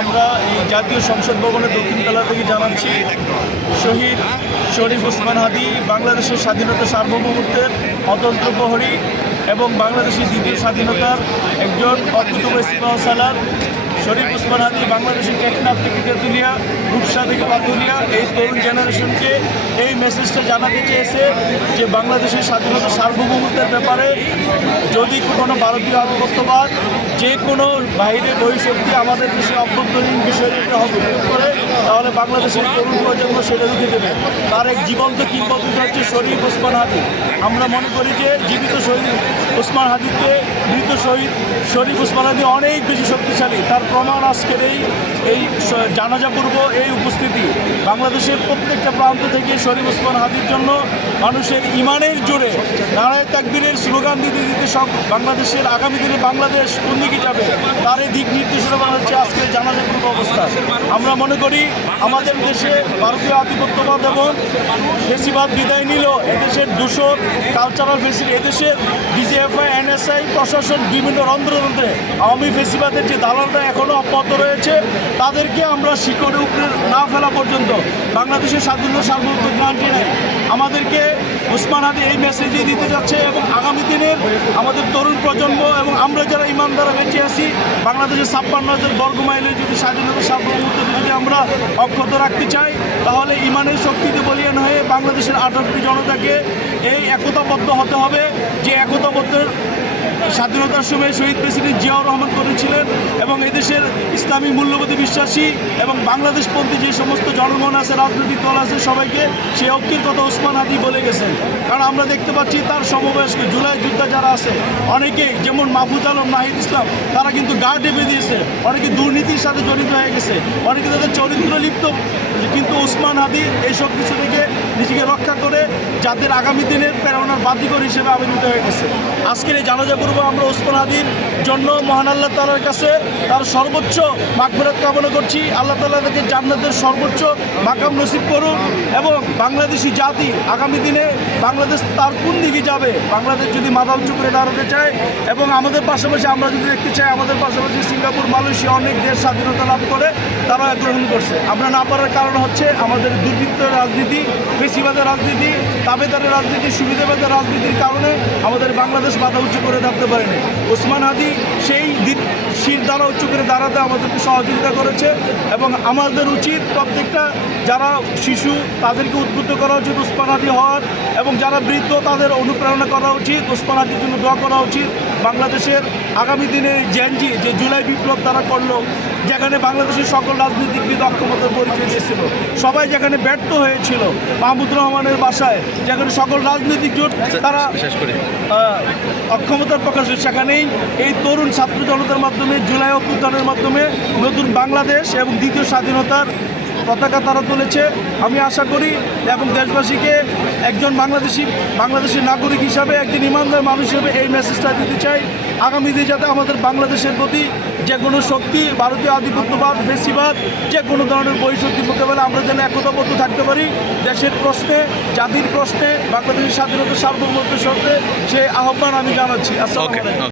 আমরা এই জাতীয় সংসদ ভবনের দক্ষিণ তলা থেকে জানাচ্ছি, শহীদ শরীফ ওসমান হাদি বাংলাদেশের স্বাধীনতা সার্বভৌমত্বের অতন্ত্র প্রহরী এবং বাংলাদেশের দ্বিতীয় স্বাধীনতার একজন অকুতুব সালার শরীফ ওসমান হাদি বাংলাদেশের টেকনাফ থেকে তেঁতুলিয়া, রূপসা থেকে পাতুলিয়া এই তরুণ জেনারেশনকে এই মেসেজটা জানাতে চেয়েছে যে বাংলাদেশের স্বাধীনতা সার্বভৌমত্বের ব্যাপারে যদি কোনো ভারতীয় আধিপত্যবাদ যে কোনো বাইরের বহিঃশক্তি আমাদের দেশে অভ্যন্তরীণ বিষয় যদি হস্তক্ষেপ করে, তাহলে বাংলাদেশের তরুণ প্রজন্ম সেটা রুখে দেবে। তার এক জীবন্ত কিংবদন্তি হচ্ছে শরীফ ওসমান হাদি। আমরা মনে করি যে জীবিত শহীদ ওসমান হাদিকে, মৃত শহীদ শরীফ ওসমান হাদি অনেক বেশি শক্তিশালী। তার প্রমাণ আজকের এই এই জানাজা পূর্ব এই উপস্থিতি। বাংলাদেশের প্রত্যেকটা প্রান্ত থেকে শরীফ ওসমান হাদির জন্য মানুষের ইমানের জোরে নারায় তাকবীরের স্লোগান দিতে দিতে সব বাংলাদেশের আগামী দিনে বাংলাদেশ কোন দিকে যাবে তার দিক নির্দেশনা বাংলাদেশে আজকে জানা পূর্ব অবস্থা। আমরা মনে করি আমাদের দেশে ভারতীয় আধিপত্যবাদ এবং ফেসিবাদ বিদায় নিল। এদেশের দূষণ কালচারাল ফেসিলিটি এদেশের ডিজিএফআই এনএসআই প্রশাসন বিভিন্ন রন্ধ্রে আওয়ামী ফেসিবাদের যে দালালরা এখনও অব্যাহত রয়েছে, তাদেরকে আমরা শিকড়ে উপরে না ফেলা পর্যন্ত বাংলাদেশের স্বাধীনতা সার্বভৌম গ্রান্টি নেই। আমাদেরকে ওসমান হাদি এই মেসেজই দিতে যাচ্ছে এবং আগামী দিনের আমাদের তরুণ প্রজন্ম এবং আমরা যারা ইমানদারা বেঁচে আছি, বাংলাদেশের ছাপ্পান্ন হাজার বর্গ মাইলের যদি স্বাধীনতা সার্বভৌমত্বকে যদি আমরা অক্ষত রাখতে চাই তাহলে ইমানের শক্তিতে বলিয়ান হয়ে বাংলাদেশের আঠারো জনতাকে এই একতাবদ্ধ হতে হবে, যে একতাবদ্ধের স্বাধীনতার সময় শহীদ প্রেসিডেন্ট জিয়াউর রহমান করেছিলেন এবং এদেশের ইসলামী মূল্যবোধে বিশ্বাসী এবং বাংলাদেশপন্থী যে সমস্ত জনগণ আছে, রাজনৈতিক দল আছে, সবাইকে সেই ঐক্যের কথা ওসমান আদি বলে গেছেন। কারণ আমরা দেখতে পাচ্ছি তার সমবয়স্ক জুলাই যোদ্ধা যারা আছে অনেকেই যেমন মাহফুজ আলম, নাহিদ ইসলাম, তারা কিন্তু গা টেপে দিয়েছে। অনেকে দুর্নীতির সাথে জড়িত হয়ে গেছে। অনেকে তাদের চরিত্র লিপ্ত। কিন্তু ওসমান হাদি এইসব কিছু থেকে নিজেকে রক্ষা করে যাদের আগামী দিনের প্রেরণার বাতিকর হিসেবে আবির্ভূত হয়ে গেছে। আজকের এই জানাজা পূর্ব আমরা ওসমান হাদির জন্য মহান আল্লাহ তালার কাছে তার সর্বোচ্চ মাগফিরাত কামনা করছি। আল্লাহ তালা তাকে জান্নাতের সর্বোচ্চ মাকাম নসিব করুন এবং বাংলাদেশি জাতি আগামী দিনে বাংলাদেশ তার কোন দিকে যাবে, বাংলাদেশ যদি মাথা উঁচু করে দাঁড়াতে চায় এবং আমাদের পাশাপাশি আমরা যদি দেখতে চাই আমাদের পাশাপাশি সিঙ্গাপুর, মালয়েশিয়া অনেক দেশ স্বাধীনতা লাভ করে তারা গ্রহণ করছে। আমরা না পারার কারণ হচ্ছে আমাদের দুর্বৃত্ত রাজনীতি বেশিবাদের রাজনীতি, তাবেদারের রাজনীতি, সুবিধাবাদের রাজনীতির কারণে আমাদের বাংলাদেশ মাথা উঁচু করে দাঁড়াতে পারেনি। ওসমান হাদি সেই শির দ্বারা উচ্চ করে দাঁড়াতে আমাদেরকে সহযোগিতা করেছে এবং আমাদের উচিত প্রত্যেকটা যারা শিশু তাদেরকে উদ্বুদ্ধ করা উচিত ওসমান হাদি হওয়ার এবং যারা বৃদ্ধ তাদের অনুপ্রেরণা করা উচিত, ওসমান হাদির জন্য দোয়া করা উচিত। বাংলাদেশের আগামী দিনে জেনজি যে জুলাই বিপ্লব তারা করল যেখানে বাংলাদেশের সকল রাজনীতিবিদ অক্ষমতার পরিচয় দিয়েছিল সবাই যেখানে ব্যর্থ হয়েছিল মাহমুদ রহমানের বাসায় যেখানে সকল রাজনৈতিক জোট তারা শেষ করে। অক্ষমতার প্রকাশ সেখানেই এই তরুণ ছাত্র জনতার মাধ্যমে জুলাই অভ্যুত্থানের মাধ্যমে নতুন বাংলাদেশ এবং দ্বিতীয় স্বাধীনতার পতাকা তারা তুলেছে। আমি আশা করি এবং দেশবাসীকে একজন বাংলাদেশি বাংলাদেশের নাগরিক হিসাবে একজন ইমানদার মানুষ হিসেবে এই মেসেজটা দিতে চাই। আগামী দিনে যাতে আমাদের বাংলাদেশের প্রতি যে কোনো শক্তি ভারতীয় আধিপত্যবাদ বেশিবাদ যে কোনো ধরনের বহিঃশক্তি মোকাবেলা আমরা যেন একতাবদ্ধ থাকতে পারি দেশের প্রশ্নে জাতির প্রশ্নে বাংলাদেশের স্বাধীনতা সার্বভৌমত্বের সত্ত্বে সেই আহ্বান আমি জানাচ্ছি। আসসালামু